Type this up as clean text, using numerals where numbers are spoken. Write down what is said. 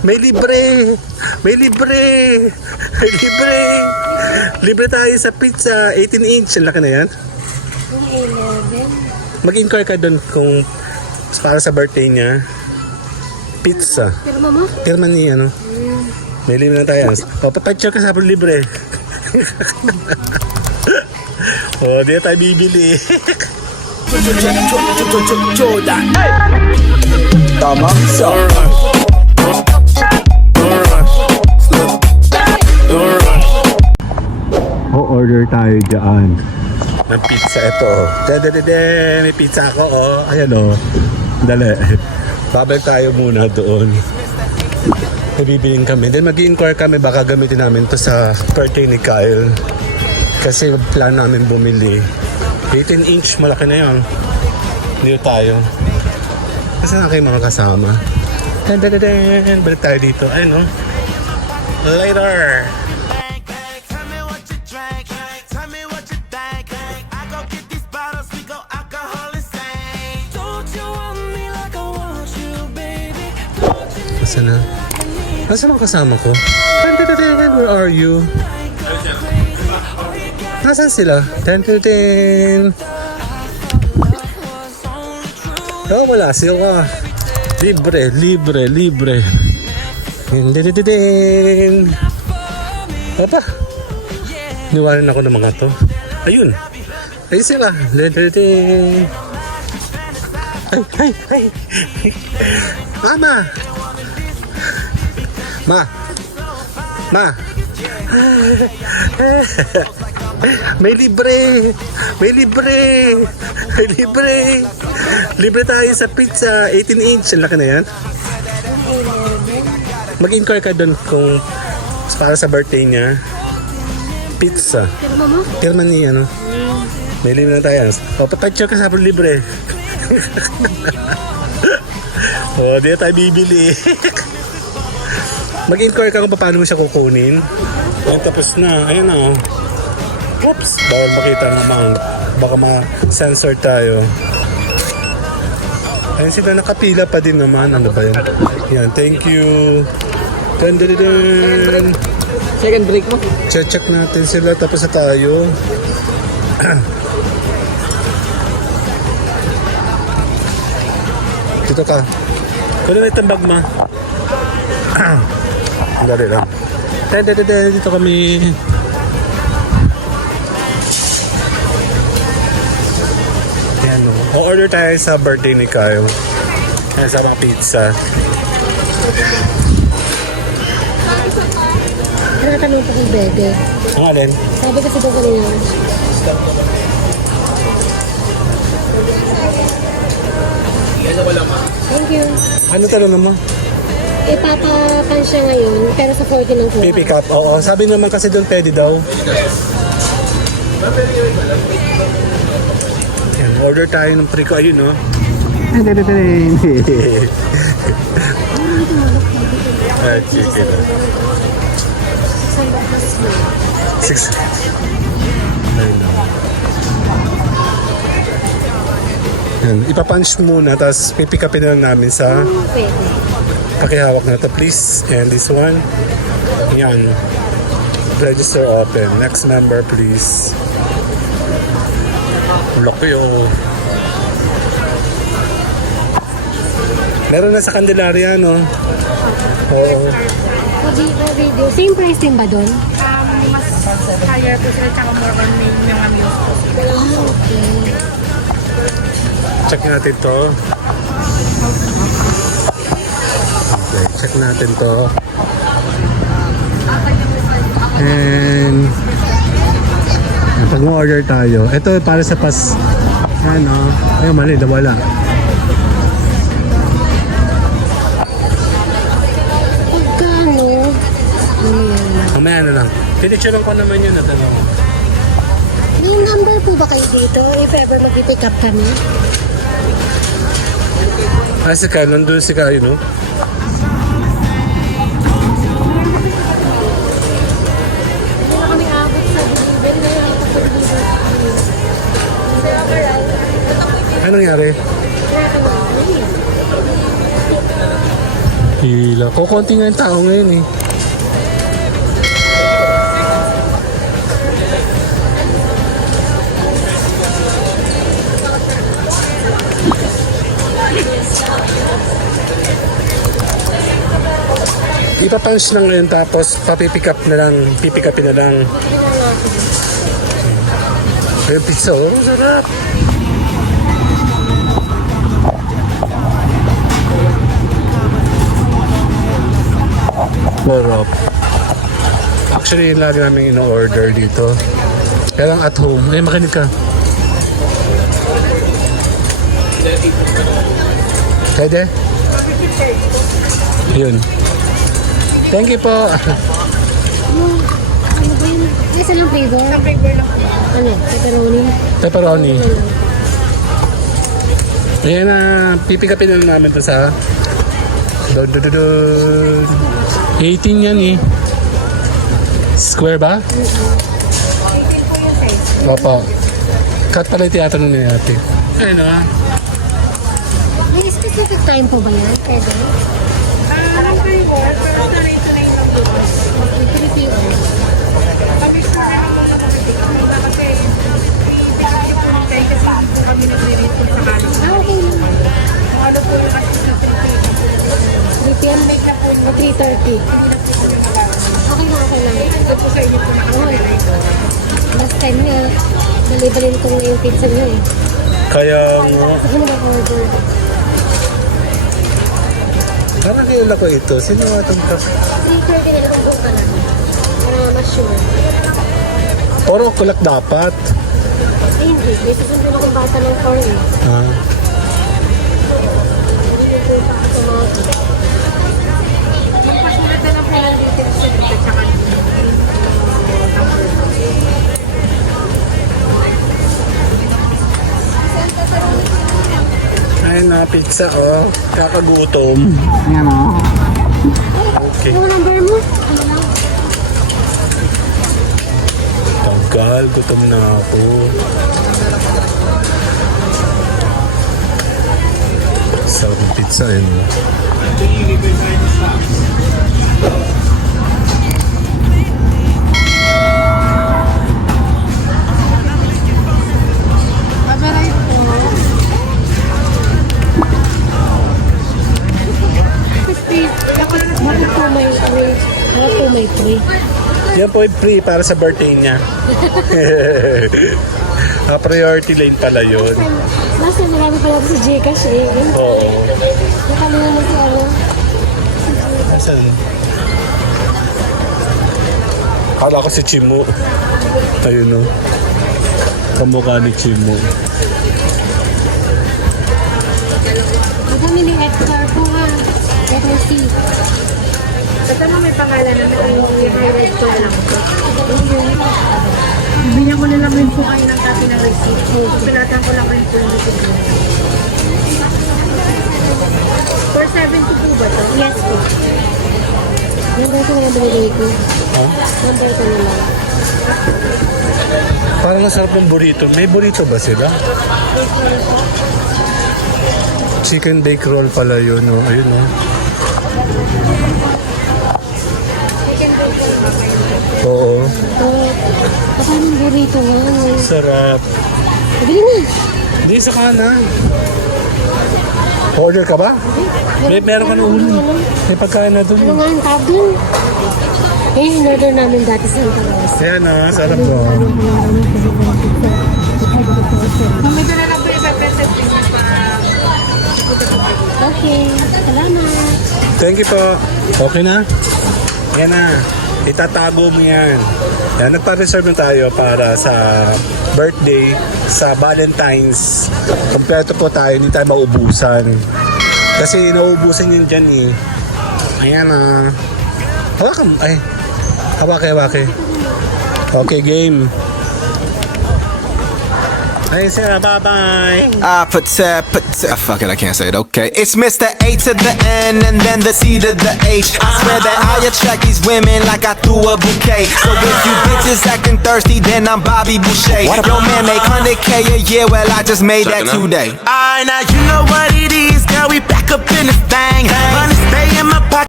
May libre! May libre! May libre! Libre tayo sa pizza. 18 inch. Ang laki na yan. Yung 11. Mag-inquire ka doon kung para sa birthday niya. Pizza. Pero mama? Pirma ni ano. May libre na tayo. O, papatcher ka sa libre. O, di na tayo bibili. Jordan. Tamam sa O-order tayo dyan ng pizza. Ito. Dadadada. May pizza ako. Oh. Ayan o. Dali. Babalik tayo muna doon. May bibiling kami. Then mag-i-inquire kami. Baka gamitin namin to sa birthday ni Kyle. Kasi plan namin bumili. 18 inch. Malaki na yun. Dito tayo. Kasi na kayo mga kasama. Dadadada. Balik tayo dito. Ayun o. Later. Nasaan na? Nasaan ang kasama ko? Where are you? Nasaan sila? Oh, wala sila. Libre, libre, libre. Apa? Niwanan ako ng mga to. Ayun. Ayun sila. Ay, ay, ay. Mama! Ma! Ma! May libre! May libre! May libre! Libre tayo sa pizza. 18 inch. Ang laki na yan. Mag-inquire ka doon kung para sa birthday niya. Pizza. Pero mama? Pirma ni ano. May libre na tayo. O, papatcher ka sa libre. O, di na tayo bibili. Mag-inquire ka kung paano mo siya kukunin. Ayun, tapos na. Ayun na. Oops. Bawal makita ng amount. Baka ma-sensor tayo. Ayun sila, nakapila pa din naman. Ano ba yun? Yan, thank you. Dun, dun, dun, dun. second break mo. Check natin sila. Tapos na tayo. Dito ka. Kunin mo itong bag, ma. Dali lang. Dito kami. Ayan o. O-order tayo sa birthday ni Kyle. Ayan sa mga pizza. Nakatanong po kung bebe. Ang alin? Sabi kasi daw kanina. Thank you. Ano tanong naman? Ipapapan siya ngayon, pero sa 40 ng kuha. Pipick up. Oo. Sabi naman kasi doon pwede daw. Ayan, order tayo ng priko. Ayun o. Chicken. 6. Yan, ipapunch muna, tapos pipick upin na lang namin sa Pwede. pakihawak na ito, please. And this one, yan. Register open. Next member, please. Laki oh. Meron na sa Candelaria, no? Oo. Video. Same price din ba doon? Mas higher po sila tsaka more on may mga meals po. Okay. Check natin to. Okay, check natin to. And pag mo-order tayo, ito para sa pas, ano, ay mali, wala. Pagkano? Mamaya na lang. Pinicturean ko naman yun at ano. May number po ba kayo dito? If ever mag-pick up kami? Ah, si Kyle, nandun si Kyle, no? Hindi na kami abot sa delivery. Ngayon ako sa delivery. Anong nangyari? Kaya kami. Hila. sila. Kukunti nga yung tao ngayon eh. Ipapunch na ngayon tapos pipick upin na lang. Ayun, pizza oh, sarap. Sarap. Actually, yung lagi namin ino-order dito. Kaya lang at home. Ay, makinig ka. Pwede? Yun. Thank you po. Ano ba yun? Ay, saan ang flavor? Sa flavor lang po. Ano? Pepperoni? Pepperoni. Ayan na, pipikapin na namin ito sa 18 yan eh. Square ba? Opo. Cut pala yung tiyatro na natin. Ayun na. May specific time po ba yan? Pwede? Anong flavor? Pero na rate na yung lang po. 3 p.m. Mabig po na lang mga kapatid. Kasi bigay po ni Tay kasi hindi po kami nagre-rate po sa kanin. Ah, okay. Kung ano po yung assist na 3 p.m. o 3:30. Okay na, okay lang. ito po sa inyo po nakapag-rate. Last time nga, balibalin ko na yung pizza niya eh. Kaya nga. Saan mo ba-order? Parang kilala ko ito. Sino nga itong 3:30 na lang po ka lang. Para mas sure. 4 o'clock dapat. Eh, hindi. May susundin akong bata ng 4 eh. Ah. Sa mga Pasulat na lang po yung details sa dito tsaka Ayun na, pizza oh. Kakagutom. Yan o. Okay. Yung number mo? Ano lang? Tagal, gutom na ako. Sarap ng pizza eh. Maberay po. Bakit po may free? Bakit po may free? Yan po yung free para sa birthday niya. Priority lane pala yun. Nasa marami pala sa Gcash eh. Oo. Nakalimutan mo si ano. Nasaan? Kala ko si Chimo. Ayun o. Kamukha ni Chimo. Madami ni Edgar po ha. Letter C. Basta mo may pangalan na i-highlight ko na lang po. Bibigyan ko na lang rin po kayo ng copy ng receipt. Sulatan ko lang rin po yung receipt. 470 po ba to? Yes po. Number ko na lang binigay ko. Huh? Number ko na lang. Parang nasarap ng burrito. May burrito ba sila? Chicken bake roll pala yun. Oh. Ayun o. Oo. Baka ng burrito nga. Sarap. Bili na. Hindi sa kanan. Order ka ba? Meron ka na ulo. May pagkain na Ano doon. nga ang tab dun? Eh, in-order namin dati sa Antaros. Ayan o. Sarap mo. Mamay ko na lang po i-present din pa. Okay. Salamat. Thank you po. Okay na? Yan na. Itatago mo yan. Yan, nagpa-reserve na tayo para sa birthday, sa Valentine's. Kompleto po tayo, hindi tayo maubusan. Kasi nauubusan yun dyan eh. Ayan na. Hawakan. Ay. Hawake. Okay, game. Ay, sir, bye-bye. Fuck it, I can't say it, okay. It's Mr. A to the N and then the C to the H. I swear that I attract these women like I threw a bouquet. So if you bitches acting thirsty, then I'm Bobby Boucher. Your man make 100K a year, well I just made that today. Alright, now you know what it is, girl, we back up in this thing. Money stay in my pocket.